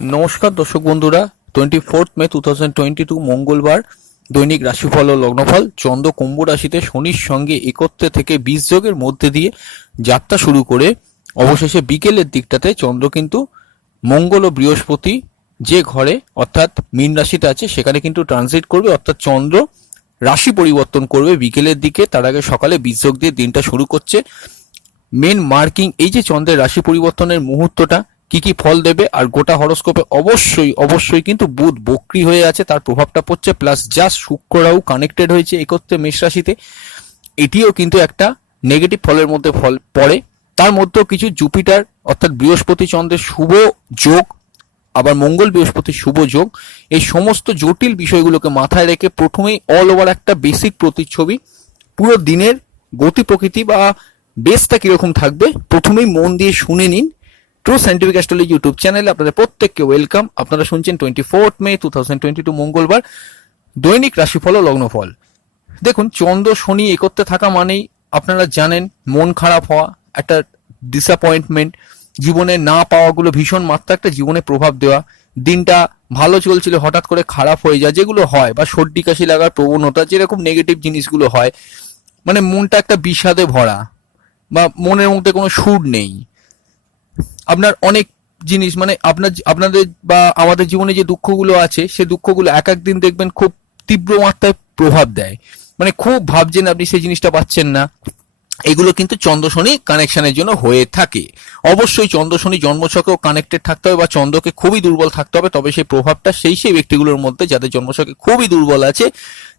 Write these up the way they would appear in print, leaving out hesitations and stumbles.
নমস্কার দর্শক বন্ধুরা, 24 মে 2022 মঙ্গলবার দৈনিক রাশিফল ও লগ্নফল। চন্দ্র কুম্ভ রাশিতে শনির সঙ্গে একত্রে থেকে 20 যোগের মধ্যে দিয়ে যাত্রা শুরু করে অবশেষে বিকেলের দিকটাতে চন্দ্র কিন্তু মঙ্গল ও বৃহস্পতি যে ঘরে অর্থাৎ মীন রাশিতে আছে সেখানে কিন্তু ট্রানজিট করবে, অর্থাৎ চন্দ্র রাশি পরিবর্তন করবে বিকেলের দিকে। তার আগে সকালে 20 যোগ দিয়ে দিনটা শুরু করছে। মেন মার্কিং এই যে চন্দ্রের রাশি পরিবর্তনের মুহূর্তটা কি কি ফল দেবে, আর গোটা হরোস্কোপে অবশ্যই কিন্তু বুধ বক্রী হয়ে আছে, তার প্রভাবটা পড়ছে, প্লাস জাস্ট শুক্র রাহু কানেক্টেড হয়েছে একত্রে মেষ রাশিতে, এটিও কিন্তু একটা নেগেটিভ ফলের মধ্যে ফল পড়ে। তার মধ্যেও কিছু জুপিটার অর্থাৎ বৃহস্পতি চন্দ্রের শুভ যোগ, আবার মঙ্গল বৃহস্পতির শুভ যোগ, এই সমস্ত জটিল বিষয়গুলোকে মাথায় রেখে প্রথমেই অল ওভার একটা বেসিক প্রতিচ্ছবি পুরো দিনের গতি প্রকৃতি বা বেসটা কিরকম থাকবে প্রথমেই মন দিয়ে শুনে নিন। ট্রু সায়েন্টিফিক অ্যাস্ট্রোলজি ইউটিউব চ্যানেলে আপনাদের প্রত্যেককে ওয়েলকাম। আপনারা শুনছেন 24 মে 2022 মঙ্গলবার দৈনিক রাশিফল ও লগ্নফল। দেখুন, চন্দ্র শনি একত্রে থাকা মানেই আপনারা জানেন মন খারাপ হওয়া, একটা ডিসঅ্যাপয়েন্টমেন্ট, জীবনে না পাওয়াগুলো ভীষণ মাত্রা একটা জীবনে প্রভাব দেওয়া, দিনটা ভালো চলছিল হঠাৎ করে খারাপ হয়ে যায় যেগুলো হয়, বা সর্দি কাশি লাগার প্রবণতা, যেরকম নেগেটিভ জিনিসগুলো হয়, মানে মনটা একটা বিষাদে ভরা বা মনের মধ্যে কোনো সুর নেই। আপনার অনেক জিনিস মানে আপনাদের বা আমাদের জীবনে যে দুঃখগুলো আছে সে দুঃখগুলো এক একদিন দেখবেন খুব তীব্র মাত্রায় প্রভাব দেয়, মানে খুব ভাবছেন আপনি সেই জিনিসটা পাচ্ছেন না। এগুলো কিন্তু চন্দ্র শনি কানেকশনের জন্য হয়ে থাকে। অবশ্যই চন্দ্র শনি জন্মছকেও কানেক্টেড থাকতে হবে বা চন্দ্রকে খুবই দুর্বল থাকতে হবে, তবে সেই প্রভাবটা সেই ব্যক্তিগুলোর মধ্যে যাদের জন্মছকে খুবই দুর্বল আছে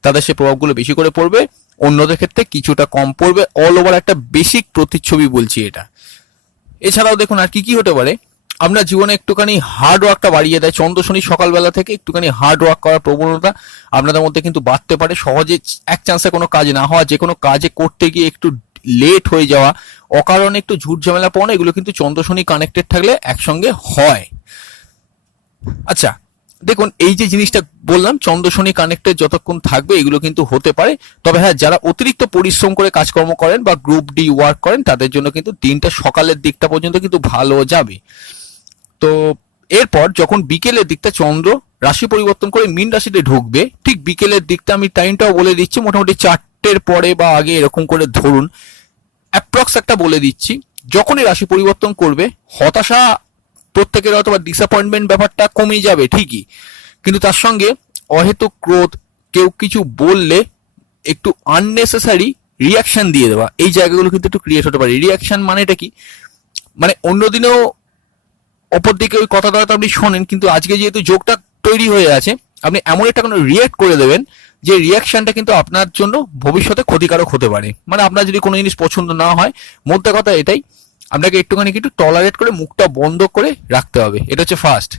তাদের সেই প্রভাবগুলো বেশি করে পড়বে, অন্যদের ক্ষেত্রে কিছুটা কম পড়বে। অল ওভার একটা বেসিক প্রতিচ্ছবি বলছি এটা। এছাড়াও দেখুন আর কি কি হতে পারে, আপনার জীবনে একটুখানি হার্ড ওয়ার্কটা বাড়িয়ে দেয় চন্দ্র শনি। সকালবেলা থেকে একটুখানি হার্ড ওয়ার্ক করার প্রবণতা আপনাদের মধ্যে কিন্তু বাড়তে পারে। সহজে এক চান্সে কোনো কাজ না হওয়া, যে কোনো কাজে করতে গিয়ে একটু লেট হয়ে যাওয়া, অকারণে একটু ঝুট ঝামেলা পাওয়া, এগুলো কিন্তু চন্দ্র শনি কানেক্টেড থাকলে একসঙ্গে হয়। আচ্ছা, দেখুন এই যে জিনিসটা বললাম চন্দ্র শনি কানেক্টেড যতক্ষণ থাকবে এগুলো কিন্তু হতে পারে। তবে হ্যাঁ, যারা অতিরিক্ত পরিশ্রম করে কাজকর্ম করেন বা গ্রুপ ডি ওয়ার্ক করেন তাদের জন্য কিন্তু দিনটা সকালের দিকটা পর্যন্ত কিন্তু ভালো যাবে। তো এরপর যখন বিকেলের দিকটা চন্দ্র রাশি পরিবর্তন করে মীন রাশিতে ঢুকবে, ঠিক বিকেলের দিকটা আমি টাইমটাও বলে দিচ্ছি, মোটামুটি 4টের পরে বা আগে এরকম করে ধরুন, অ্যাপ্রক্স একটা বলে দিচ্ছি। যখনই রাশি পরিবর্তন করবে হতাশা প্রত্যেকের অথবা ডিসঅ্যাপয়েন্টমেন্ট ব্যাপারটা কমে যাবে ঠিকই, কিন্তু তার সঙ্গে অহেতুক ক্রোধ, কেউ কিছু বললে একটু আননেসেসারি রিয়াকশন দিয়ে দেওয়া, এই জায়গাগুলো কিন্তু একটু ক্রিয়েট হতে পারে। রিয়াকশন মানেটা কি, মানে অন্যদিনেও অপর দিকে ওই কথাটা হয়তো আপনি শোনেন, কিন্তু আজকে যেহেতু যোগটা তৈরি হয়ে আছে আপনি এমন একটা কোনো রিয়াক্ট করে দেবেন যে রিয়াকশনটা কিন্তু আপনার জন্য ভবিষ্যতে ক্ষতিকারক হতে পারে। মানে আপনার যদি কোনো জিনিস পছন্দ না হয়, মোদ্দা কথা এটাই, আপনাকে একটুখানি একটু টলারেট করে মুখটা বন্ধ করে রাখতে হবে। এটা হচ্ছে ফার্স্ট।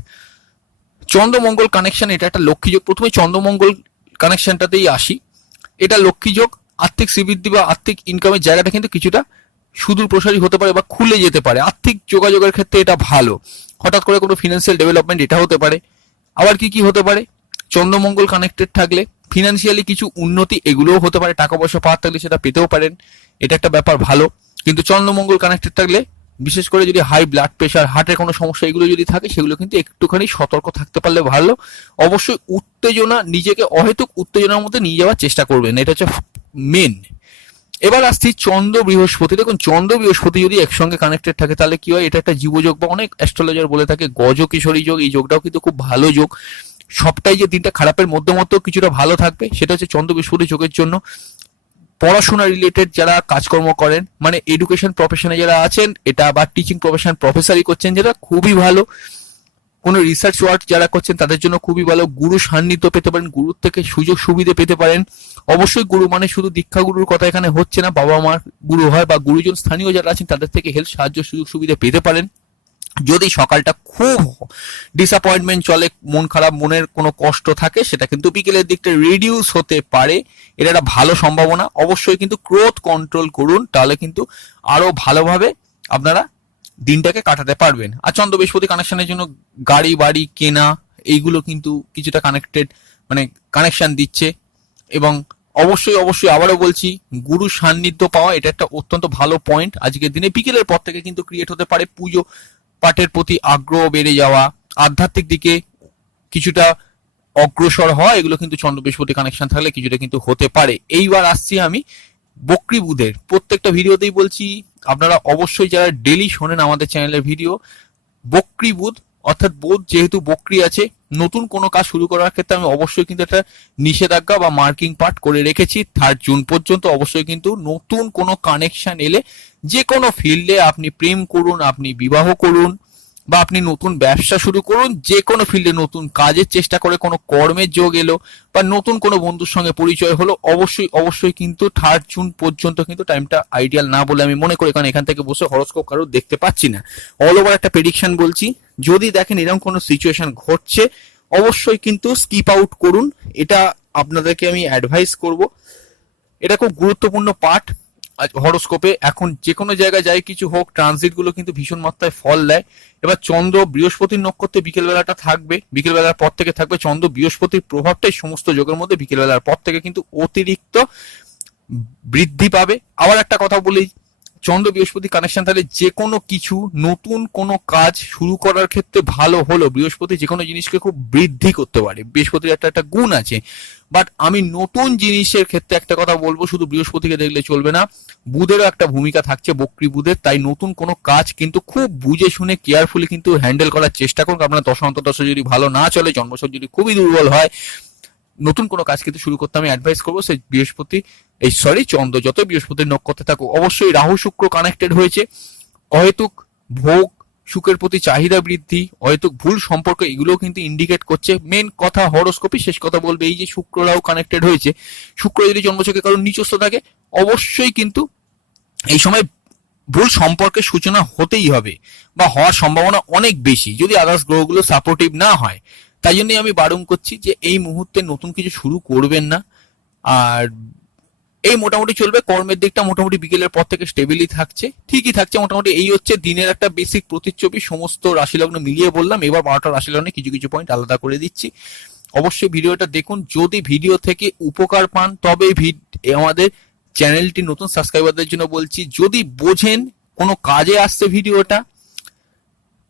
চন্দ্রমঙ্গল কানেকশন, এটা একটা লক্ষ্মী যোগ। প্রথমে চন্দ্রমঙ্গল কানেকশনটাতেই আসি। এটা লক্ষ্মী যোগ, আর্থিক শ্রীবৃদ্ধি বা আর্থিক ইনকামের জায়গাটা কিন্তু কিছুটা সুদূর প্রসারী হতে পারে বা খুলে যেতে পারে। আর্থিক যোগাযোগের ক্ষেত্রে এটা ভালো, হঠাৎ করে কোনো ফিনান্সিয়াল ডেভেলপমেন্ট এটা হতে পারে। আবার কি কি হতে পারে, চন্দ্রমঙ্গল কানেক্টেড থাকলে ফিনান্সিয়ালি কিছু উন্নতি এগুলোও হতে পারে, টাকা পয়সা পাওয়ার থাকলে সেটা পেতেও পারেন, এটা একটা ব্যাপার ভালো। কিন্তু চন্দ্রমঙ্গল কানেক্টেড থাকলে বিশেষ করে যদি হাই ব্লাড প্রেশার, হার্টের কোনো সমস্যা এগুলো যদি থাকে সেগুলো কিন্তু একটুখানি সতর্ক থাকতে পারলে ভালো। অবশ্যই উত্তেজনা, নিজেকে অহেতুক উত্তেজনার মধ্যে নিয়ে যাওয়ার চেষ্টা করবেন, এটা হচ্ছে মেন। এবার আসছি চন্দ্র বৃহস্পতি। দেখুন, চন্দ্র বৃহস্পতি যদি একসঙ্গে কানেক্টেড থাকে তাহলে কি হয়, এটা একটা জীবযোগ বা অনেক অ্যাস্ট্রোলজার বলে থাকে গজ কিশোরী যোগ। এই যোগটাও কিন্তু খুব ভালো যোগ। সবটাই যে দিনটা খারাপের মধ্যে কিছুটা ভালো থাকবে সেটা হচ্ছে চন্দ্র বৃহস্পতি যোগের জন্য। পড়াশোনা রিলেটেড যারা কাজকর্ম করেন, মানে এডুকেশন প্রফেশনে যারা আছেন এটা, বা টিচিং প্রফেশন প্রফেসরি করছেন যেটা, খুবই ভালো। কোনো রিসার্চ ওয়ার্ক যারা করছেন তাদের জন্য খুবই ভালো। গুরু সান্নিধ্য পেতে পারেন, গুরুর থেকে সুযোগ সুবিধা পেতে পারেন। অবশ্যই গুরু মানে শুধু দীক্ষা গুরুর কথা এখানে হচ্ছে না, বাবা মার গুরু হয় বা গুরুজন স্থানীয় যারা আছেন তাদের থেকে হেল্প, সাহায্য, সুযোগ সুবিধা পেতে পারেন। যদি সকালটা খুব ডিসঅ্যাপয়েন্টমেন্ট চলে, মন খারাপ, মনের কোনো কষ্ট থাকে, সেটা কিন্তু বিকেলের দিকটা রিডিউস হতে পারে, এটা একটা ভালো সম্ভাবনা। অবশ্যই কিন্তু ক্রোধ কন্ট্রোল করুন, তাহলে কিন্তু আরো ভালোভাবে আপনারা দিনটাকে কাটাতে পারবেন। আর চন্দ্র বৃহস্পতি কানেকশনের জন্য গাড়ি বাড়ি কেনা এইগুলো কিন্তু কিছুটা কানেক্টেড, মানে কানেকশন দিচ্ছে। এবং অবশ্যই আবারও বলছি, গুরু সান্নিধ্য পাওয়া এটা একটা অত্যন্ত ভালো পয়েন্ট। আজকের দিনে বিকেলের পর থেকে কিন্তু ক্রিয়েট হতে পারে পুজো পাঠের প্রতি আগ্রহ বেড়ে যাওয়া, আধ্যাত্মিক দিকে কিছুটা অগ্রসর হয়, এগুলো কিন্তু চন্দ্র বৃহস্পতি কানেকশন থাকলে কিছুটা কিন্তু হতে পারে। এইবার আসছি আমি বকরি বুধের। প্রত্যেকটা ভিডিওতেই বলছি, আপনারা অবশ্যই যারা ডেলি শোনেন আমাদের চ্যানেলের ভিডিও, বকরি বুধ অর্থাৎ বুধ যেহেতু বকরি আছে, নতুন কোনো কাজ শুরু করার ক্ষেত্রে আমি অবশ্যই কিন্তু একটা নিষেধাজ্ঞা বা মার্কিং পার্ট করে রেখেছি 3 জুন পর্যন্ত। অবশ্যই কিন্তু নতুন কোনো কানেকশন এলে, যে কোনো ফিল্ডে আপনি প্রেম করুন, আপনি বিবাহ করুন, বা আপনি নতুন ব্যবসা শুরু করুন, যে কোনো ফিল্ডে নতুন কাজের চেষ্টা করে কোনো কর্মের যোগ এলো, বা নতুন কোনো বন্ধুর সঙ্গে পরিচয় হলো, অবশ্যই অবশ্যই কিন্তু 3 জুন পর্যন্ত কিন্তু টাইমটা আইডিয়াল না বলে আমি মনে করি, কারণ এখান থেকে বসে হরোস্কোপ কারো দেখতে পাচ্ছি না। অল ওভার একটা প্রেডিকশন বলছি, যদি দেখেন এরকম কোনো সিচুয়েশন ঘটছে, অবশ্যই কিন্তু স্কিপ আউট করুন। এটা আপনাদেরকে আমি অ্যাডভাইস করব। এটা খুব গুরুত্বপূর্ণ পার্ট হরোস্কোপে। এখন যে কোনো জায়গায় যাই কিছু হোক, ট্রানজিট গুলো কিন্তু ভীষণ মাত্রায় ফল দেয়। এবার চন্দ্র বৃহস্পতির নক্ষত্রে বিকেল বেলাটা থাকবে, বিকেল বেলার পর থেকে থাকবে। চন্দ্র বৃহস্পতির প্রভাবটাই সমস্ত যোগের মধ্যে বিকেল বেলার পর থেকে কিন্তু অতিরিক্ত বৃদ্ধি পাবে। আবার একটা কথা বলি, চন্দ্র বৃহস্পতি কানেকশন তাহলে যে কোনো কিছু নতুন কোনো কাজ শুরু করার ক্ষেত্রে ভালো হলো। বৃহস্পতি যে কোনো জিনিসকে খুব বৃদ্ধি করতে পারে, বৃহস্পতির একটা একটা গুণ আছে। বাট আমি নতুন জিনিসের ক্ষেত্রে একটা কথা বলবো, শুধু বৃহস্পতিকে দেখলে চলবে না, বুধেরও একটা ভূমিকা থাকছে, বকরি বুধের। তাই নতুন কোনো কাজ কিন্তু খুব বুঝে শুনে কেয়ারফুলি কিন্তু হ্যান্ডেল করার চেষ্টা করুন। আপনার দশা অন্তর্দশা যদি ভালো না চলে, জন্মছক যদি খুবই দুর্বল হয়, নতুন কোনো কাজ কিন্তু শুরু করতে আমি অ্যাডভাইস করবো সেই বৃহস্পতি, এই সরি চন্দ্র যত বৃহস্পতির নক্ষত্রে থাকুক। অবশ্যই রাহু শুক্র কানেক্টেড হয়েছে, অহেতুক ভোগ, সুখের প্রতি চাহিদা বৃদ্ধি, অহেতুক ভুল সম্পর্ক, এগুলো কিন্তু ইন্ডিকেট করছে। মেন কথা হরোস্কোপে শেষ কথা বলবে, এই যে শুক্র রাহু কানেক্টেড হয়েছে, শুক্র যদি জন্মছকে কারণ নিচস্থ থাকে, অবশ্যই কিন্তু এই সময় ভুল সম্পর্কের সূচনা হতেই হবে, বা হওয়ার সম্ভাবনা অনেক বেশি যদি আদার্স গ্রহগুলো সাপোর্টিভ না হয়। তাই জন্যই আমি বারণ করছি যে এই মুহূর্তে নতুন কিছু শুরু করবেন না। আর এই মোটামুটি চলবে, কর্মের দিকটা মোটামুটি বিকেলের পর থেকে স্টেবিলি থাকছে, ঠিকই থাকছে মোটামুটি। এই হচ্ছে দিনের একটা বেসিক প্রতিচ্ছবি, সমস্ত রাশি লগ্ন মিলিয়ে বললাম। এবার 12টা রাশি লগ্নে কিছু কিছু পয়েন্ট আলাদা করে দিচ্ছি। অবশ্যই ভিডিওটা দেখুন, যদি ভিডিও থেকে উপকার পান তবে আমাদের চ্যানেলটি নতুন সাবস্ক্রাইবারদের জন্য বলছি, যদি বোঝেন কোনো কাজে আসছে ভিডিওটা,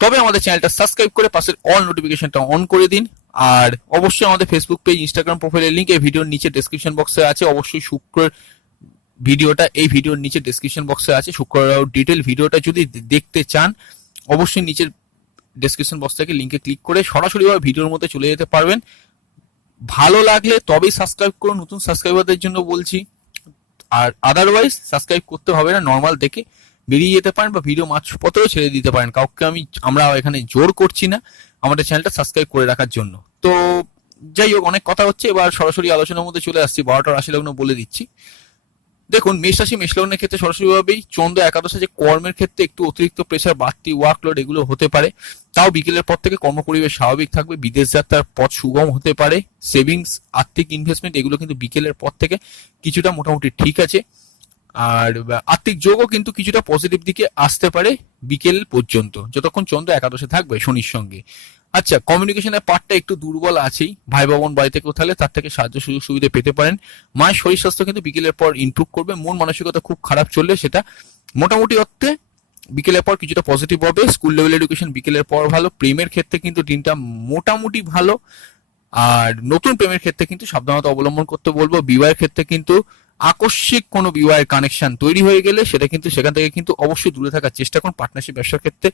তবে আমাদের চ্যানেলটা সাবস্ক্রাইব করে পাশের অল নোটিফিকেশনটা অন করে দিন। আর অবশ্যই আমাদের ফেসবুক পেজ, ইনস্টাগ্রাম প্রোফাইলের লিঙ্ক এই ভিডিওর নিচে ডেসক্রিপশন বক্সে আছে। অবশ্যই শুক্রের ভিডিওটা এই ভিডিওর নিচে ডেসক্রিপশন বক্সে আছে। শুক্রবার ডিটেল ভিডিওটা যদি দেখতে চান, অবশ্যই নিচের ডেসক্রিপশন বক্স থেকে লিঙ্কে ক্লিক করে সরাসরিভাবে ভিডিওর মধ্যে চলে যেতে পারবেন। ভালো লাগলে তবেই সাবস্ক্রাইব করুন, নতুন সাবস্ক্রাইবারদের জন্য বলছি। আর আদারওয়াইজ সাবস্ক্রাইব করতে হবে না, নর্মাল দেখে বেরিয়ে যেতে পারেন, বা ভিডিও মাঝপথেও ছেড়ে দিতে পারেন। কাউকে আমরা এখানে জোর করছি না আমাদের চ্যানেলটা সাবস্ক্রাইব করে রাখার জন্য। তো যাই হোক, অনেক কথা হচ্ছে, এবার সরাসরি আলোচনার মধ্যে চলে আসছি। 12টা রাশি লগ্ন বলে দিচ্ছি। দেখুন, মেষ রাশি মেষ লগ্নের ক্ষেত্রে সরাসরিভাবেই চন্দ্র একাদশে যে কর্মের ক্ষেত্রে একটু অতিরিক্ত প্রেশার, বাড়তি ওয়ার্কলোড এগুলো হতে পারে। তাও বিকেলের পর থেকে কর্মপরিবেশ স্বাভাবিক থাকবে, বিদেশ যাত্রার পথ সুগম হতে পারে। সেভিংস, আর্থিক ইনভেস্টমেন্ট এগুলো কিন্তু বিকেলের পর থেকে কিছুটা মোটামুটি ঠিক আছে। আর আর্থিক যোগও কিন্তু কিছুটা পজিটিভ দিকে আসতে পারে বিকেল পর্যন্ত, যতক্ষণ চন্দ্র একাদশে থাকবে শনির সঙ্গে। আচ্ছা, কমিউনিকেশনের পার্টটা একটু দুর্বল আছেই। ভাই বোন বাড়িতে কেউ থাকলে তার থেকে সাহায্য সুযোগ সুবিধা পেতে পারেন। মায়ের শরীর স্বাস্থ্য কিন্তু বিকেলের পর ইমপ্রুভ করবে। মন মানসিকতা খুব খারাপ চললে সেটা মোটামুটি অর্থে বিকেলের পর কিছুটা পজিটিভ হবে। স্কুল লেভেল এডুকেশন বিকেলের পর ভালো। প্রেমের ক্ষেত্রে কিন্তু দিনটা মোটামুটি ভালো। আর নতুন প্রেমের ক্ষেত্রে কিন্তু সাবধানতা অবলম্বন করতে বলবো। বিবাহের ক্ষেত্রে কিন্তু আকস্মিক কোনো বিবাহের কানেকশন তৈরি হয়ে গেলে সেটা কিন্তু সেখান থেকে কিন্তু অবশ্যই দূরে থাকার চেষ্টা করুন। পার্টনারশিপ ব্যবসার ক্ষেত্রে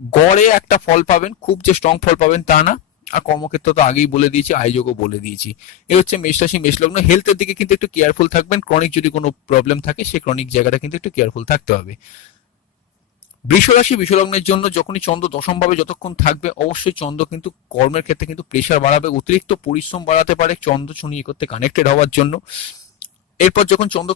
গড়ে একটা ফল পাবেন, খুব যে স্ট্রং ফল পাবেন তা না। আর কর্মক্ষেত্র তো আগেই বলে দিয়েছি, আয়োজকও বলে দিয়েছি। এই হচ্ছে মেষ রাশি মেষ লগ্ন। হেলথের দিকে কিন্তু একটু কেয়ারফুল থাকবেন। ক্রনিক যদি কোনো প্রবলেম থাকে, সেই ক্রনিক জায়গাটা কিন্তু একটু কেয়ারফুল থাকতে হবে। বৃষ রাশি বৃষ লগ্নের জন্য যখনই চন্দ্র দশম ভাবে যতক্ষণ থাকবে, অবশ্যই চন্দ্র কিন্তু কর্মের ক্ষেত্রে কিন্তু প্রেশার বাড়াবে, অতিরিক্ত পরিশ্রম বাড়াতে পারে চন্দ্র শনি করতে কানেক্টেড হওয়ার জন্য। এরপর যখন চন্দ্র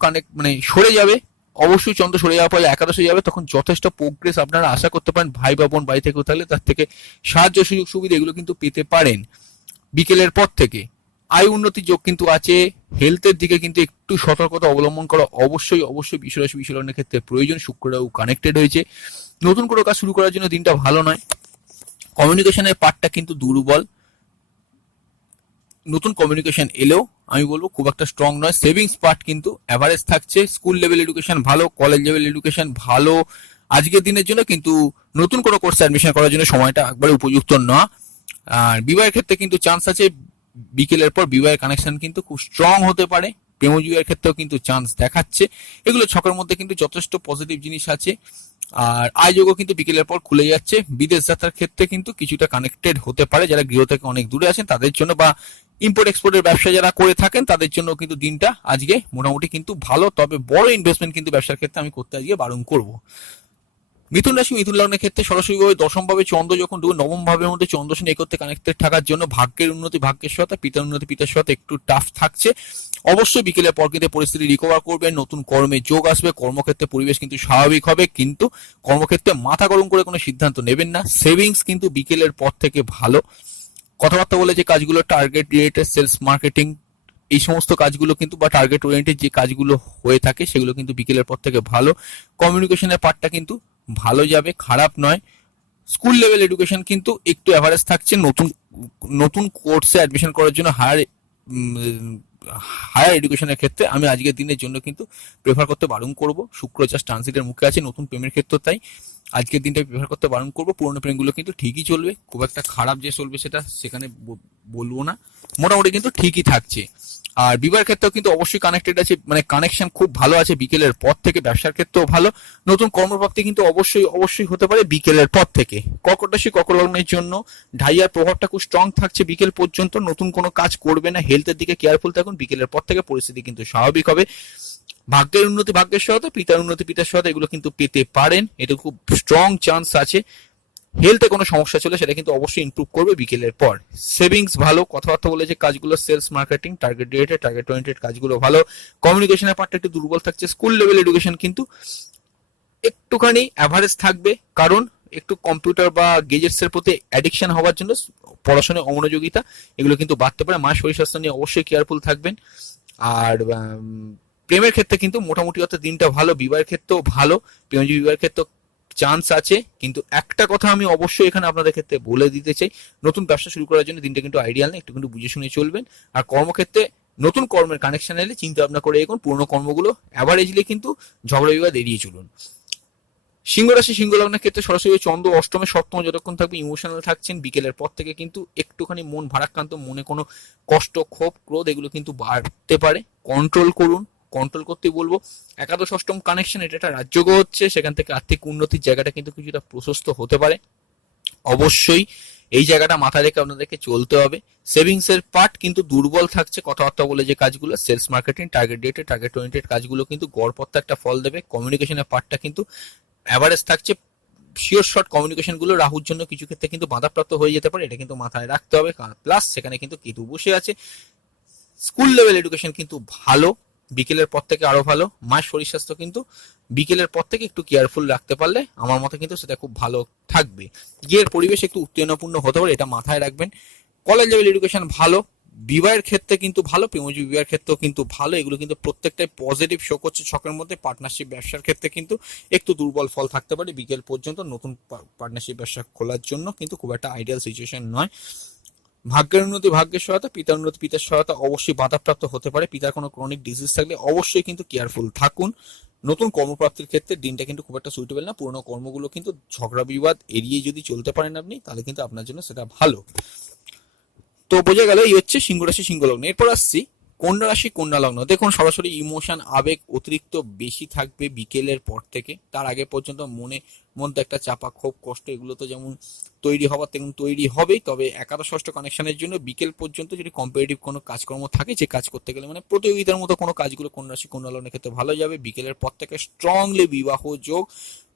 সরে যাবে, অবশ্যই চন্দ্র সরে যাওয়ার পরে একাদশে যাবে, তখন যথেষ্ট প্রোগ্রেস আপনারা আশা করতে পারেন। ভাই বা বোন বাড়ি থেকে থাকলে তার থেকে সাহায্য সুযোগ সুবিধা এগুলো কিন্তু পেতে পারেন বিকেলের পর থেকে। আয় উন্নতির যোগ কিন্তু আছে। হেলথের দিকে কিন্তু একটু সতর্কতা অবলম্বন করা অবশ্যই অবশ্যই বৃষ রাশি বৃষ লগ্নের ক্ষেত্রে প্রয়োজন। শুক্র রাহু কানেক্টেড হয়েছে, নতুন কোনো কাজ শুরু করার জন্য দিনটা ভালো নয়। কমিউনিকেশনের পার্টটা কিন্তু দুর্বল, নতুন কমিউনিকেশন এলেও আমি বলবো খুব একটা স্ট্রং নয়। সেভিংস পার্ট কিন্তু অ্যাভারেজ থাকছে। স্কুল লেভেল এডুকেশন ভালো, কলেজ লেভেল এডুকেশন ভালো। আজকের দিনের জন্য কিন্তু নতুন কোনো কোর্সে অ্যাডমিশন করার জন্য সময়টা একবারে উপযুক্ত না। আর বিবাহের ক্ষেত্রে কিন্তু চান্স আছে, বিকেলের পর বিবাহের কানেকশন কিন্তু খুব স্ট্রং হতে পারে। প্রেমজীবীর ক্ষেত্রেও কিন্তু চান্স দেখাচ্ছে। এগুলো ছকের মধ্যে কিন্তু যথেষ্ট পজিটিভ জিনিস আছে। আর আয়োগও কিন্তু বিকেলের পর খুলে যাচ্ছে। বিদেশ যাত্রার ক্ষেত্রে কিন্তু কিছুটা কানেক্টেড হতে পারে, যারা গৃহ থেকে অনেক দূরে আছেন তাদের জন্য, বা ইম্পোর্ট এক্সপোর্টের ব্যবসা যারা করে থাকেন তাদের জন্য কিন্তু দিনটা আজকে মোটামুটি কিন্তু ভালো। তবে বড় ইনভেস্টমেন্ট কিন্তু ব্যবসার ক্ষেত্রে আমি করতে আজকে বারণ করব। মিথুন রাশি মিথুন লগ্নের ক্ষেত্রে সরাসরিভাবে দশম ভাবে চন্দ্র যখন নবম ভাবের মধ্যে চন্দ্র শনি একত্রে কানেক্টেড থাকার জন্য ভাগ্যের উন্নতি, ভাগ্যের সহায়তা, পিতার উন্নতি, পিতার সহায়তা একটু টাফ থাকছে। অবশ্যই বিকেলের পর কিন্তু পরিস্থিতি রিকভার করবেন, নতুন কর্মে যোগ আসবে, কর্মক্ষেত্রে পরিবেশ কিন্তু স্বাভাবিক হবে, কিন্তু কর্মক্ষেত্রে মাথা গরম করে কোনো সিদ্ধান্ত নেবেন না। সেভিংস কিন্তু বিকেলের পর থেকে ভালো। কথাবার্তা বলে যে কাজগুলো টার্গেট রিলেটেড, সেলস মার্কেটিং, এই সমস্ত কাজগুলো কিন্তু বা টার্গেট ওরিয়েন্টেড যে কাজগুলো হয়ে থাকে সেগুলো কিন্তু বিকেলের পর থেকে ভালো। কমিউনিকেশনের পার্টটা কিন্তু ভালো যাবে, খারাপ নয়। স্কুল লেভেল এডুকেশন কিন্তু একটু অ্যাভারেজ থাকছে। নতুন নতুন কোর্সে অ্যাডমিশন করার জন্য হায়ার এডুকেশনের ক্ষেত্রে আমি আজকের দিনের জন্য কিন্তু প্রেফার করতে বারণ করব। শুক্র জাস্ট ট্রানজিটের মুখে আছে, নতুন প্রেমের ক্ষেত্রে তাই আজকের দিনটা প্রেফার করতে বারণ করব। পুরোনো প্রেমগুলো কিন্তু ঠিকই চলবে, খুব একটা খারাপ যে চলবে সেটা সেখানে বলবো না, মোটামুটি কিন্তু ঠিকই থাকছে। আর বিবাহের ক্ষেত্রেও কিন্তু অবশ্যই কানেক্টেড আছে, মানে কানেকশন খুব ভালো আছে বিকেলের পর থেকে। ব্যবসার ক্ষেত্রেও ভালো, নতুন কর্মপ্রাপ্তি কিন্তু অবশ্যই অবশ্যই হতে পারে বিকেলের পর থেকে। কর্কট রাশি কর্কট লগ্নের জন্য ঢাইয়ার প্রভাবটা খুব স্ট্রং থাকছে বিকেল পর্যন্ত। নতুন কোনো কাজ করবে না, হেলথের দিকে কেয়ারফুল থাকুন। বিকেলের পর থেকে পরিস্থিতি কিন্তু স্বাভাবিক হবে। ভাগ্যের উন্নতি, ভাগ্যের সহায়তা, পিতার উন্নতি, পিতার সহায়তা এগুলো কিন্তু পেতে পারেন, এটা খুব স্ট্রং চান্স আছে। হেলথে কোনো সমস্যা ছিল সেটা কিন্তু অবশ্যই ইমপ্রুভ করবে বিকেলের পর। সেভিংস ভালো, কথাবার্তা বলে যে কাজগুলো sales marketing, target related, target oriented কাজগুলো ভালো। কমিউনিকেশনের পার্টটা একটু দুর্বল থাকছে। স্কুল লেভেল এডুকেশন কিন্তু একটুখানি অ্যাভারেজ থাকবে, কারণ একটু কম্পিউটার বা গেজেটস এর প্রতি অ্যাডিকশন হওয়ার জন্য পড়াশোনায় অমনোযোগিতা এগুলো কিন্তু বাড়তে পারে। মায়ের শরীর স্বাস্থ্য নিয়ে অবশ্যই কেয়ারফুল থাকবেন। আর প্রেমের ক্ষেত্রে কিন্তু মোটামুটি অর্থে দিনটা ভালো, বিবাহের ক্ষেত্রেও ভালো, প্রেমজীবী বিবাহের ক্ষেত্রেও চান্স আছে। কিন্তু একটা কথা আমি অবশ্যই এখানে আপনাদের ক্ষেত্রে বলে দিতে চাই, নতুন ব্যবসা শুরু করার জন্য দিনটা কিন্তু আইডিয়াল নেই, একটু কিন্তু বুঝে শুনে চলবেন। আর কর্মক্ষেত্রে নতুন কর্মের কানেকশন এলে চিন্তা ভাবনা করে এগোন। পুরোনো কর্মগুলো অ্যাভারেজলি কিন্তু ঝগড়া বিবাদ এড়িয়ে চলুন। সিংহ রাশি সিংহ লগ্নের ক্ষেত্রে সরাসরি চন্দ্র অষ্টমে সপ্তম যতক্ষণ থাকবে ইমোশনাল থাকছেন। বিকেলের পর থেকে কিন্তু একটুখানি মন ভারাক্রান্ত, মনে কোনো কষ্ট, ক্ষোভ, ক্রোধ এগুলো কিন্তু বাড়তে পারে। কন্ট্রোল করুন, কন্ট্রোল করতে বলবো। একাদশ অষ্টম কানেকশন, এটা একটা রাজযোগ হচ্ছে, সেখান থেকে আর্থিক উন্নতির জায়গাটা কিন্তু কিছুটা প্রশস্ত হতে পারে। অবশ্যই এই জায়গাটা মাথায় রেখে আপনাদেরকে চলতে হবে। সেভিংস এর পার্ট কিন্তু দুর্বল থাকছে। কথাবার্তা বলে যে কাজগুলো sales marketing, target dated, target oriented কাজগুলো কিন্তু গড়পড়তা একটা ফল দেবে। কমিউনিকেশনের পার্টটা কিন্তু অ্যাভারেজ থাকছে। শিওর শর্ট কমিউনিকেশন গুলো রাহুর জন্য কিছু ক্ষেত্রে কিন্তু বাধাপ্রাপ্ত হয়ে যেতে পারে, এটা কিন্তু মাথায় রাখতে হবে। প্লাস সেখানে কিন্তু কেতু বসে আছে। স্কুল লেভেল এডুকেশন কিন্তু ভালো, বিকেলের পর থেকে আরো ভালো। মায়ের শরীর স্বাস্থ্য কিন্তু বিকেলের পর থেকে একটু কেয়ারফুল রাখতে পারলে আমার মতে কিন্তু সেটা খুব ভালো থাকবে। গিয়ের পরিবেশ একটু উত্তেজনাপূর্ণ হতে পারে, এটা মাথায় রাখবেন। কলেজ লেভেল এডুকেশন ভালো, বিবাহের ক্ষেত্রে কিন্তু ভালো, প্রেমজীবী বিবাহের ক্ষেত্রেও কিন্তু ভালো। এগুলো কিন্তু প্রত্যেকটাই পজিটিভ শো করছে ছকের মধ্যে। পার্টনারশিপ ব্যবসার ক্ষেত্রে কিন্তু একটু দুর্বল ফল থাকতে পারে বিকেল পর্যন্ত। নতুন পার্টনারশিপ ব্যবসা খোলার জন্য কিন্তু খুব একটা আইডিয়াল সিচুয়েশন নয়। ভাগ্যের উন্নতি, ভাগ্যের সহায়তা, পিতার উন্নতি, পিতার সহায়তা অবশ্যই বাধাপ্রাপ্ত হতে পারে। পিতার কোনো ক্রনিক ডিজিজ থাকলে অবশ্যই কিন্তু কেয়ারফুল থাকুন। নতুন কর্মপ্রাপ্তির ক্ষেত্রে দিনটা কিন্তু খুব একটা সুইটেবল না। পুরোনো কর্মগুলো কিন্তু ঝগড়া বিবাদ এড়িয়ে যদি চলতে পারেন আপনি, তাহলে কিন্তু আপনার জন্য সেটা ভালো। তো বোঝা গেল এই হচ্ছে সিংহ রাশি সিংহ লগ্ন। এরপর আসছি কন্যা রাশি কন্যা লগ্ন। দেখুন সরাসরি ইমোশন, আবেগ অতিরিক্ত বেশি থাকবে বিকেলের পর থেকে। তার আগে পর্যন্ত মধ্যে একটা চাপা, ক্ষোভ, কষ্ট এগুলো তো যেমন তৈরি হওয়ার তেমন তৈরি হবেই। তবে একাদশ ষষ্ঠ কানেকশনের জন্য বিকেল পর্যন্ত যদি কম্পিটিটিভ কোনো কাজকর্ম থাকে, যে কাজ করতে গেলে মানে প্রতিযোগিতার মতো কোনো কাজগুলো কন্যা রাশি কন্যা লগ্নের ক্ষেত্রে ভালো যাবে। বিকেলের পর থেকে স্ট্রংলি বিবাহ যোগ,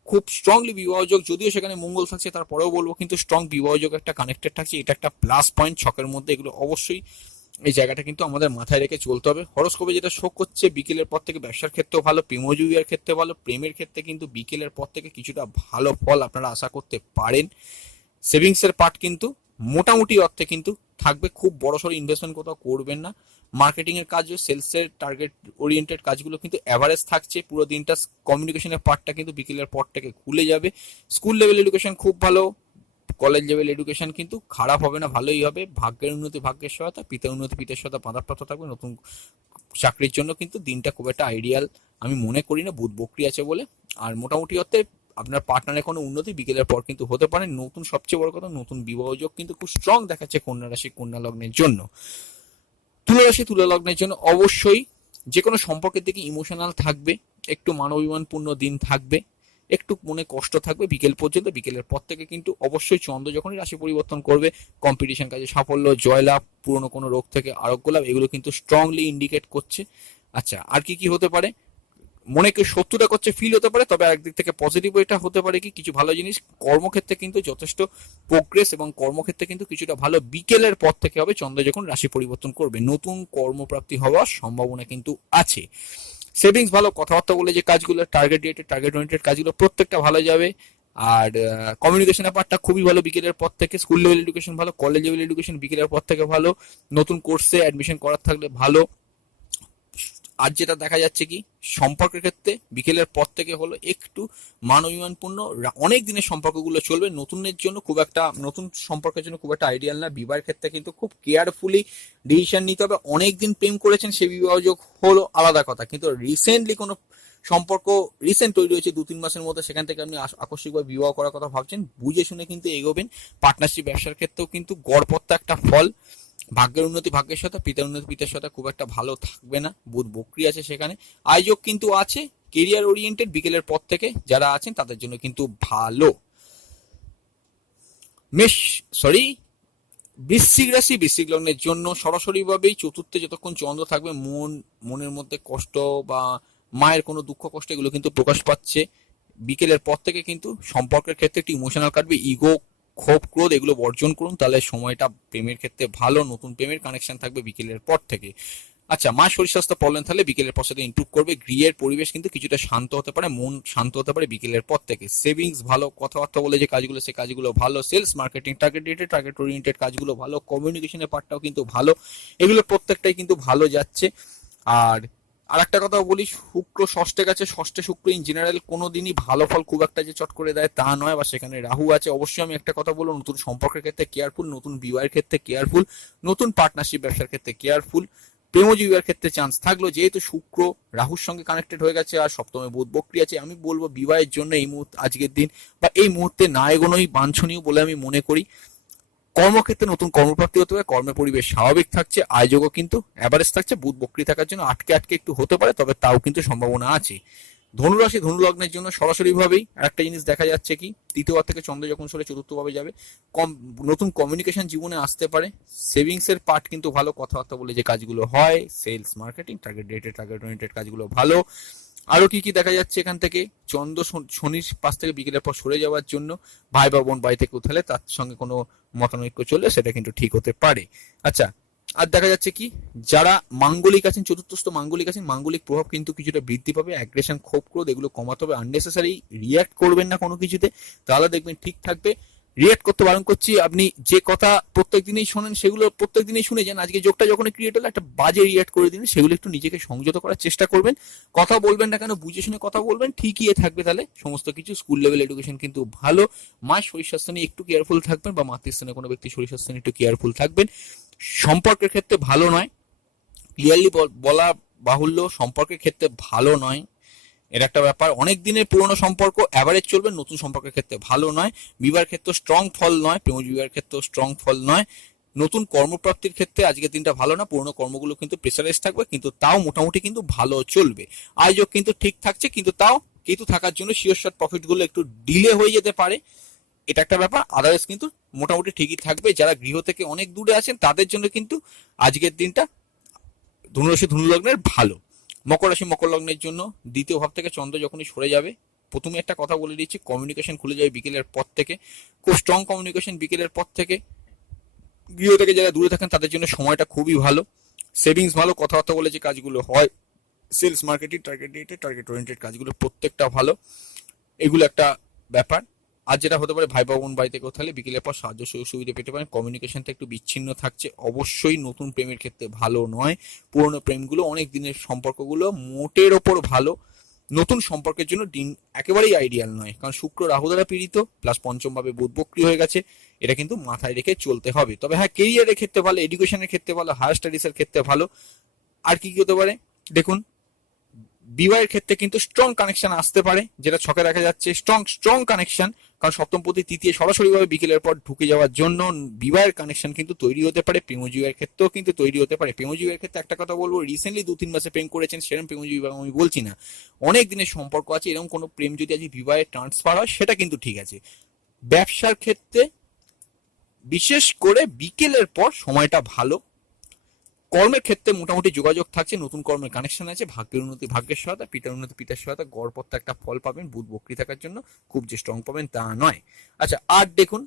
খুব স্ট্রংলি বিবাহ যোগ, যদিও সেখানে মঙ্গল থাকছে তারপরেও বলবো কিন্তু স্ট্রং বিবাহ যোগ একটা কানেক্টেড থাকছে। এটা একটা প্লাস পয়েন্ট ছকের মধ্যে। এগুলো অবশ্যই এই জায়গাটা কিন্তু আমাদের মাথায় রেখে চলতে হবে। হরস্কোপে যেটা শো করছে বিকেলের পর থেকে ব্যবসার ক্ষেত্রেও ভালো, প্রেমজীবীর ক্ষেত্রে ভালো, প্রেমের ক্ষেত্রে কিন্তু বিকেলের পর থেকে কিছুটা ভালো ফল আপনারা আশা করতে পারেন। সেভিংস এর পার্ট কিন্তু মোটামুটি অর্থে কিন্তু থাকবে, খুব বড়সড় ইনভেস্টমেন্ট কোথাও করবেন না। মার্কেটিং এর কাজ, সেলস এর টার্গেট ওরিয়েন্টেড কাজগুলো কিন্তু অ্যাভারেজ থাকছে পুরো দিনটা। কমিউনিকেশনের পার্টটা কিন্তু বিকেলের পর থেকে খুলে যাবে। স্কুল লেভেল এডুকেশন খুব ভালো, কলেজ লেভেল এডুকেশন কিন্তু খারাপ হবে না, ভালোই হবে। ভাগ্যের উন্নতি, ভাগ্যের সহায়তা, পিতার উন্নতি, পিতার সহায়তা বাধাপ্রাপ্ত থাকবে। নতুন চাকরির জন্য কিন্তু দিনটা খুব একটা আইডিয়াল আমি মনে করি না, বুধ বকরি আছে বলে। আর মোটামুটি অর্থে আপনার পার্টনারের কোনো উন্নতি বিকেলের পর কিন্তু হতে পারে। নতুন সবচেয়ে বড় কথা নতুন বিবাহযোগ কিন্তু খুব স্ট্রং দেখাচ্ছে কন্যা রাশি কন্যা লগ্নের জন্য। তুলা রাশি তুলা লগ্নের জন্য অবশ্যই যে কোনো সম্পর্কের দিকে ইমোশনাল থাকবে, একটু মানবিমানপূর্ণ দিন থাকবে, একটু মনে কষ্ট থাকবে বিকেল পর্যন্ত। বিকেলের পর থেকে কিন্তু অবশ্যই চন্দ্র যখনই রাশি পরিবর্তন করবে কম্পিটিশন কাজে সাফল্য, জয়লাভ, পুরনো কোনো রোগ থেকে আরোগ্য লাভ, এগুলো কিন্তু স্ট্রংলি ইন্ডিকেট করছে। আচ্ছা, আর কি কি হতে পারে? মনে কেউ শত্রুতা করছে ফিল হতে পারে, তবে একদিক থেকে পজিটিভ এটা হতে পারে কি কিছু ভালো জিনিস কর্মক্ষেত্রে কিন্তু যথেষ্ট প্রোগ্রেস এবং কর্মক্ষেত্রে কিন্তু কিছুটা ভালো বিকেলের পর থেকে হবে। চন্দ্র যখন রাশি পরিবর্তন করবে নতুন কর্মপ্রাপ্তি হওয়ার সম্ভাবনা কিন্তু আছে। সেভিংস ভালো, কথাবার্তা বলে যে কাজগুলো টার্গেট রিলেটেড টার্গেট ওরিয়েন্টেড কাজগুলো প্রত্যেকটা ভালো যাবে। আর কমিউনিকেশনের পার্টটা খুবই ভালো বিকেলের পর থেকে। স্কুল লেভেল এডুকেশন ভালো, কলেজ লেভেল এডুকেশন বিকেলের পর থেকে ভালো, নতুন কোর্সে অ্যাডমিশন করার থাকলে ভালো। আর যেটা দেখা যাচ্ছে কি সম্পর্কের ক্ষেত্রে বিকেলের পর থেকে হলো একটু মানবিমানপূর্ণ, অনেক দিনের সম্পর্কগুলো চলবে, নতুনের জন্য খুব একটা নতুন সম্পর্কের জন্য খুব একটা আইডিয়াল না। বিবাহের ক্ষেত্রে কিন্তু খুব কেয়ারফুলি ডিসিশন নিতে হবে। অনেকদিন প্রেম করেছেন সে বিবাহযোগ হলো আলাদা কথা, কিন্তু রিসেন্টলি কোনো সম্পর্ক রিসেন্ট তৈরি হয়েছে 2-3 মাসের মধ্যে, সেখান থেকে আপনি আকস্মিকভাবে বিবাহ করার কথা ভাবছেন, বুঝে শুনে কিন্তু এগোবেন। পার্টনারশিপ ব্যবসার ক্ষেত্রেও কিন্তু গড়পড়তা একটা ফল। ভাগ্যের উন্নতি ভাগ্যের সাথে, পিতার উন্নতি পিতার সাথে খুব একটা ভালো থাকবে না, বুধ বক্রী আছে সেখানে। আয়োজক কিন্তু আছে কেরিয়ার ওরিয়েন্টেড বিকেলের পর থেকে যারা আছেন তাদের জন্য কিন্তু ভালো। বৃশ্চিক রাশি বৃশ্চিক লগ্নের জন্য সরাসরি ভাবেই চতুর্থে যতক্ষণ চন্দ্র থাকবে মনের মধ্যে কষ্ট বা মায়ের কোনো দুঃখ কষ্ট এগুলো কিন্তু প্রকাশ পাচ্ছে। বিকেলের পর থেকে কিন্তু সম্পর্কের ক্ষেত্রে একটু ইমোশনাল কাটবে, ইগো ক্ষোভ ক্রোধ এগুলো বর্জন করুন, তাহলে সময়টা প্রেমের ক্ষেত্রে ভালো, নতুন প্রেমের কানেকশন থাকবে বিকেলের পর থেকে। আচ্ছা, মায়ের শরীর স্বাস্থ্য প্রবলেম থাকলে বিকেলের পর থেকে ইমপ্রুভ করবে। গৃহের পরিবেশ কিন্তু কিছুটা শান্ত হতে পারে, মন শান্ত হতে পারে বিকেলের পর থেকে। সেভিংস ভালো, কথাবার্তা বলে যে কাজগুলো সে কাজগুলো ভালো। সেলস মার্কেটিং টার্গেট ওরিয়েন্টেড কাজগুলো ভালো। কমিউনিকেশনের পার্টটাও কিন্তু ভালো, এগুলো প্রত্যেকটাই কিন্তু ভালো যাচ্ছে। আর একটা কথা বলি, শুক্র ষষ্ঠে গেছে, ষষ্ঠে শুক্র ইন জেনারেল কোনোদিনই ভালো ফল খুব একটা যে চট করে দেয় তা নয়, বা সেখানে রাহু আছে। অবশ্যই আমি একটা কথা বলবো, নতুন সম্পর্কের ক্ষেত্রে কেয়ারফুল, নতুন বিবাহের ক্ষেত্রে কেয়ারফুল, নতুন পার্টনারশিপ ব্যবসার ক্ষেত্রে কেয়ারফুল। প্রেমজ বিবাহের ক্ষেত্রে চান্স থাকলো, যেহেতু শুক্র রাহুর সঙ্গে কানেক্টেড হয়ে গেছে আর সপ্তমে বুধ বক্রী আছে, আমি বলবো বিবাহের জন্য এই মুহূর্তে আজকের দিন বা এই মুহূর্তে না এগোনোই বাঞ্ছনীয় বলে আমি মনে করি। কর্মক্ষেত্রে নতুন কর্মপ্রাপ্তি হতে পারে, কর্মের পরিবেশ স্বাভাবিক থাকছে, আয়োজকও কিন্তু অ্যাভারেজ থাকছে। বুধ বক্রী থাকার জন্য আটকে একটু হতে পারে, তবে তাও কিন্তু সম্ভাবনা আছে। ধনুরাশি ধনুলগ্নের জন্য সরাসরি ভাবেই একটা জিনিস দেখা যাচ্ছে কি তৃতীয়বার থেকে চন্দ্র যখন সরে চতুর্থ ভাবে যাবে, নতুন কমিউনিকেশন জীবনে আসতে পারে। সেভিংস এর পার্ট কিন্তু ভালো, কথাবার্তা বলে যে কাজগুলো হয়, সেলস মার্কেটিং টার্গেট ওরিয়েন্টেড কাজগুলো ভালো। আরো কি কি দেখা যাচ্ছে এখান থেকে, চন্দ্র শনির পাশ থেকে বিকেলের পর সরে যাওয়ার জন্য ভাই বা বোন বাড়ি থেকে উঠালে তার সঙ্গে কোনো মতানৈক্য চললে সেটা কিন্তু ঠিক হতে পারে। আচ্ছা, আর দেখা যাচ্ছে কি যারা মাঙ্গলিক আছেন, চতুর্থস্থ মাঙ্গলিক আছেন, মাঙ্গলিক প্রভাব কিন্তু কিছুটা বৃদ্ধি পাবে। অ্যাগ্রেশন ক্ষোভ ক্রোধ এগুলো কমাতে হবে, আননেসেসারি রিয়াক্ট করবেন না কোনো কিছুতে, তাহলে দেখবেন ঠিক থাকবে। রিয়েক্ট করতে বারণ করছি, আপনি যে কথা প্রত্যেক দিনই শোনেন সেগুলো প্রত্যেক দিনই শুনে যান, আজকে যোগটা যখন ক্রিয়েট হলো একটা বাজে রিয়েক্ট করে দিন, সেগুলো একটু নিজেকে সংযত করার চেষ্টা করবেন। কথা বলবেন না কেন বুঝে শুনে কথা বলবেন, ঠিকই থাকবে তাহলে সমস্ত কিছু। স্কুল লেভেল এডুকেশন কিন্তু ভালো। মায়ের শরীর স্বাস্থ্য নিয়ে একটু কেয়ারফুল থাকবেন, বা মাতৃস্থানে কোনো ব্যক্তি শরীর স্বাস্থ্য নিয়ে একটু কেয়ারফুল থাকবেন। সম্পর্কের ক্ষেত্রে ভালো নয়, ক্লিয়ারলি বলা বাহুল্য, সম্পর্কের ক্ষেত্রে ভালো নয়, এর একটা ব্যাপার। অনেক দিনের পুরনো সম্পর্ক অ্যাভারেজ চলবে, নতুন সম্পর্কের ক্ষেত্রে ভালো নয়। বিবাহের ক্ষেত্রে স্ট্রং ফল নয়, প্রেম বিবাহের ক্ষেত্রে স্ট্রং ফল নয়। নতুন কর্মপ্রাপ্তির ক্ষেত্রে আজকের দিনটা ভালো না, পুরনো কর্মগুলো কিন্তু প্রেসারাইজ থাকবে, কিন্তু তাও মোটামুটি কিন্তু ভালো চলবে। আয়োজক কিন্তু ঠিক থাকছে, কিন্তু তাও কিন্তু থাকার জন্য শিওর শর্ট প্রফিট গুলো একটু ডিলে হয়ে যেতে পারে, এটা একটা ব্যাপার। আদারওয়াইজ কিন্তু মোটামুটি ঠিকই থাকবে। যারা গৃহ থেকে অনেক দূরে আছেন তাদের জন্য কিন্তু আজকের দিনটা ধনুরাশি ধনুলগ্নের ভালো। মকর রাশি মকর লগ্নের জন্য দ্বিতীয় ভাব থেকে চন্দ্র যখনই সরে যাবে, প্রথমে একটা কথা বলে দিচ্ছি, কমিউনিকেশন খুলে যাবে বিকেলের পর থেকে, খুব স্ট্রং কমিউনিকেশন বিকেলের পর থেকে। গৃহ থেকে যারা দূরে থাকেন তাদের জন্য সময়টা খুবই ভালো। সেভিংস ভালো, কথাবার্তা বলে যে কাজগুলো হয়, সেলস মার্কেটিং টার্গেট ওরিয়েন্টেড কাজগুলো প্রত্যেকটা ভালো, এগুলো একটা ব্যাপার। আর যেটা হতে পারে ভাই বোন বাড়িতে কোথাও বিকেলের পর সাহায্য সুবিধা পেতে পারেন। কমিউনিকেশনটা একটু বিচ্ছিন্ন থাকছে, অবশ্যই নতুন প্রেমের ক্ষেত্রে ভালো নয়। পুরনো প্রেমগুলো অনেক দিনের সম্পর্কগুলো মোটের ওপর ভালো, নতুন সম্পর্কের জন্য দিন একেবারেই আইডিয়াল নয়, কারণ শুক্র রাহু দ্বারা পীড়িত, প্লাস পঞ্চম ভাবে বুধ বক্রী হয়ে গেছে, এটা কিন্তু মাথায় রেখে চলতে হবে। তবে হ্যাঁ, কেরিয়ারের ক্ষেত্রে ভালো, এডুকেশনের ক্ষেত্রে ভালো, হায়ার স্টাডিজের ক্ষেত্রে ভালো। আর কি কি হতে পারে দেখুন, বিবাহের ক্ষেত্রে কিন্তু স্ট্রং কানেকশন আসতে পারে, যেটা ছকে দেখা যাচ্ছে স্ট্রং কানেকশন, কারণ সপ্তমপতি তৃতীয় সরাসরিভাবে বিকেলের পর ঢুকে যাওয়ার জন্য বিবাহের কানেকশন কিন্তু তৈরি হতে পারে। প্রেমজীবীর ক্ষেত্রেও কিন্তু তৈরি হতে পারে। প্রেমজীবীর ক্ষেত্রে একটা কথা বলবো, রিসেন্টলি 2-3 মাসে প্রেম করেছেন সেরকম প্রেমজীবী আমি বলছি না, অনেক দিনের সম্পর্ক আছে, এরকম কোনো প্রেম যদি আজ বিবাহে ট্রান্সফার হয় সেটা কিন্তু ঠিক আছে। ব্যবসার ক্ষেত্রে বিশেষ করে বিকেলের পর সময়টা ভালো। কর্মের ক্ষেত্রে মোটামুটি যোগাযোগ থাকছে, নতুন কর্মের কানেকশন আছে, ভাগ্যের উন্নতি ভাগ্যের সহায়তা, পিতার উন্নতি পিতার সহায়তা, গড়পত্তা একটা ফল পাবেন। বুধ বক্রী থাকার জন্য খুব যে স্ট্রং পাবেন তা নয়। আচ্ছা, আর দেখুন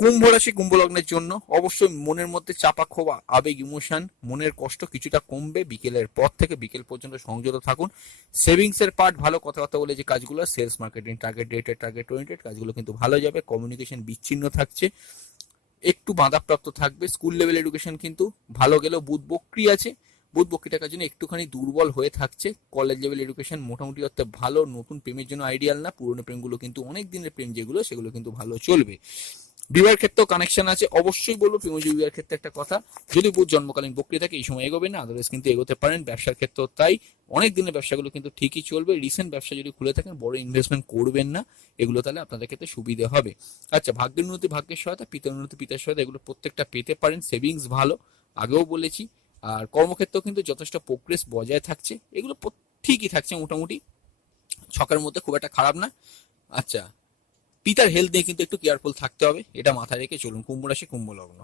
কুম্ভ রাশি কুম্ভ লগ্নের জন্য অবশ্যই মনের মধ্যে চাপা ক্ষোভ আবেগ ইমোশন মনের কষ্ট কিছুটা কমবে বিকেলের পর থেকে। বিকেল পর্যন্ত সংযত থাকুন। সেভিংস এর পার্ট ভালো, কথাবার্তা বলে যে কাজগুলো sales marketing target dated target oriented কাজগুলো কিন্তু ভালো যাবে। কমিউনিকেশন বিচ্ছিন্ন থাকছে, একটু বাধাপ্রাপ্ত থাকবে। স্কুল লেভেল এডুকেশন কিন্তু ভালো গেলেও বুধ বক্রী আছে, বুধ বক্রী থাকার জন্য একটুখানি দুর্বল হয়ে থাকছে। কলেজ লেভেল এডুকেশন মোটামুটি অর্থে ভালো, নতুন প্রেমের জন্য আইডিয়াল না, পুরনো প্রেমগুলো কিন্তু অনেক দিনের প্রেম যেগুলো সেগুলো কিন্তু ভালো চলবে। বিবাহের ক্ষেত্রেও কানেকশন আছে, অবশ্যই বলবো প্রেমজীবী বিবাহের ক্ষেত্রে একটা কথা, যদি বুধ জন্মকালীন বক্রী থাকে এই সময় এগোবেন না, আদারওয়াইজ কিন্তু এগোতে পারেন। ব্যবসার ক্ষেত্রেও তাই, অনেক দিনের ব্যবসাগুলো কিন্তু ঠিকই চলবে। রিসেন্ট ব্যবসা যদি খুলে থাকেন বড় ইনভেস্টমেন্ট করবেন না, এগুলো তাহলে আপনাদের ক্ষেত্রে সুবিধা হবে। আচ্ছা, ভাগ্যের উন্নতি ভাগ্যের সহায়তা, পিতার উন্নতি পিতার সহায়তা, এগুলো প্রত্যেকটা পেতে পারেন। সেভিংস ভালো, আগেও বলেছি। আর কর্মক্ষেত্রেও কিন্তু যথেষ্ট প্রোগ্রেস বজায় থাকছে, এগুলো ঠিকই থাকছে মোটামুটি, ছকের মধ্যে খুব একটা খারাপ না। আচ্ছা, পিতার হেলথ নিয়ে কিন্তু একটু কেয়ারফুল থাকতে হবে, এটা মাথায় রেখে চলুন। কুম্ভ রাশি কুম্ভ লগ্ন।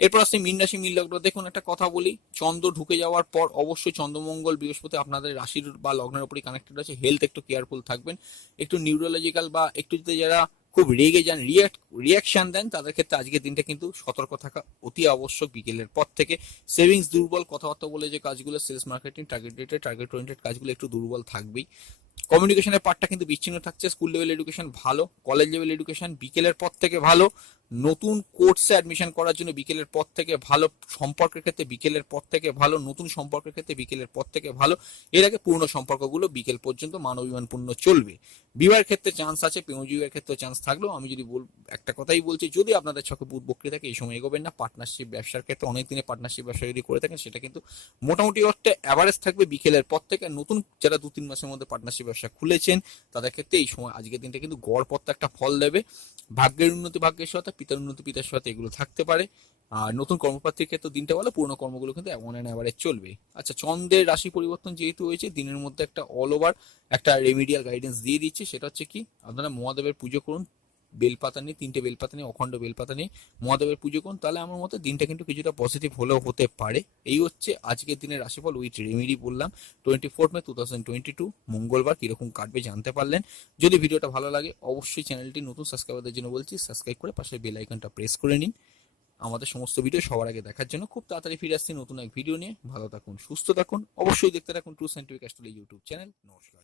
এরপর আসছে মীন রাশি মীন লগ্ন। দেখুন একটা কথা বলি, চন্দ্র ঢুকে যাওয়ার পর অবশ্যই চন্দ্রমঙ্গল বৃহস্পতি আপনাদের রাশির বা লগ্নের উপরই কানেক্টেড আছে। হেলথ একটু কেয়ারফুল থাকবেন, একটু নিউরোলজিক্যাল বা একটু যদি যারা খুব রেগে যান রিয়াকশন দেন তাদের ক্ষেত্রে আজকের দিনটা কিন্তু সতর্ক থাকা অতি আবশ্যক বিকেলের পর থেকে। সেভিংস দুর্বল, কথাবার্তা বলে যে কাজগুলো sales marketing target dated target oriented কাজগুলো একটু দুর্বল থাকবেই। কমিউনিকেশনের পার্টটা কিন্তু বিচ্ছিন্ন থাকছে। স্কুল লেভেল এডুকেশন ভালো, কলেজ লেভেল এডুকেশন বিকেলের পর থেকে ভালো, নতুন কোর্সে অ্যাডমিশন করার জন্য বিকেলের পর থেকে ভালো, সম্পর্কের ক্ষেত্রে বিকেলের পর থেকে ভালো, নতুন সম্পর্কের ক্ষেত্রে বিকেলের পর থেকে ভালো। এর আগে পুরনো সম্পর্কগুলো বিকেল পর্যন্ত মানবিমানপূর্ণ চলবে। বিবাহের ক্ষেত্রে চান্স আছে, প্রেমজীবীর ক্ষেত্রে চান্স থাকলেও আমি যদি একটা কথাই বলছি, যদি আপনাদের ছকে বুধ বক্রী থাকে এই সময় এগোবেন না। পার্টনারশিপ ব্যবসার ক্ষেত্রে অনেক দিনে পার্টনারশিপ ব্যবসা যদি করে থাকেন সেটা কিন্তু মোটামুটি অর্থে অ্যাভারেজ থাকবে বিকেলের পর থেকে। নতুন যারা 2-3 মাসের মধ্যে পার্টনারশিপ ব্যবসা খুলেছেন তাদের ক্ষেত্রে এই সময় আজকের দিনটা কিন্তু গড় পথে একটা ফল দেবে। ভাগ্যের উন্নতি ভাগ্যের সহায়তা, পিতার উন্নতি পিতার সহায়তা, এগুলো থাকতে পারে। আর নতুন কর্মপ্রার্থীর ক্ষেত্রে দিনটা ভালো, পুরোনো কর্মগুলো কিন্তু অন অ্যান্ড অ্যাভারেজ চলবে। আচ্ছা, চন্দ্রের রাশি পরিবর্তন যেহেতু হয়েছে, দিনের মধ্যে একটা অল ওভার একটা রেমিডিয়াল গাইডেন্স দিয়ে দিচ্ছে, সেটা হচ্ছে কি আপনারা মহাদেবের পুজো করুন। বেলপাতা নিয়ে 3টে বেলপাতা নিয়ে, অখণ্ড বেলপাতা নিয়ে মহাদেবের পুজো করুন, তাহলে আমার মতে দিনটা কিন্তু কিছুটা পজিটিভ হলেও হতে পারে। এই হচ্ছে আজকের দিনের রাশিফল উইথ রেমেডি বললাম। 24 মে 2022 মঙ্গলবার কিরকম কাটবে জানতে পারলেন। যদি ভিডিওটা ভালো লাগে অবশ্যই চ্যানেলটি নতুন সাবস্ক্রাইবারদের জন্য বলছি সাবস্ক্রাইব করে পাশে বেল আইকনটা প্রেস করে নিন আমাদের সমস্ত ভিডিও সবার আগে দেখার জন্য। খুব তাড়াতাড়ি ফিরে আসছি নতুন এক ভিডিও নিয়ে। ভালো থাকুন, সুস্থ থাকুন, অবশ্যই দেখতে থাকুন true scientific astrology YouTube channel. নমস্কার।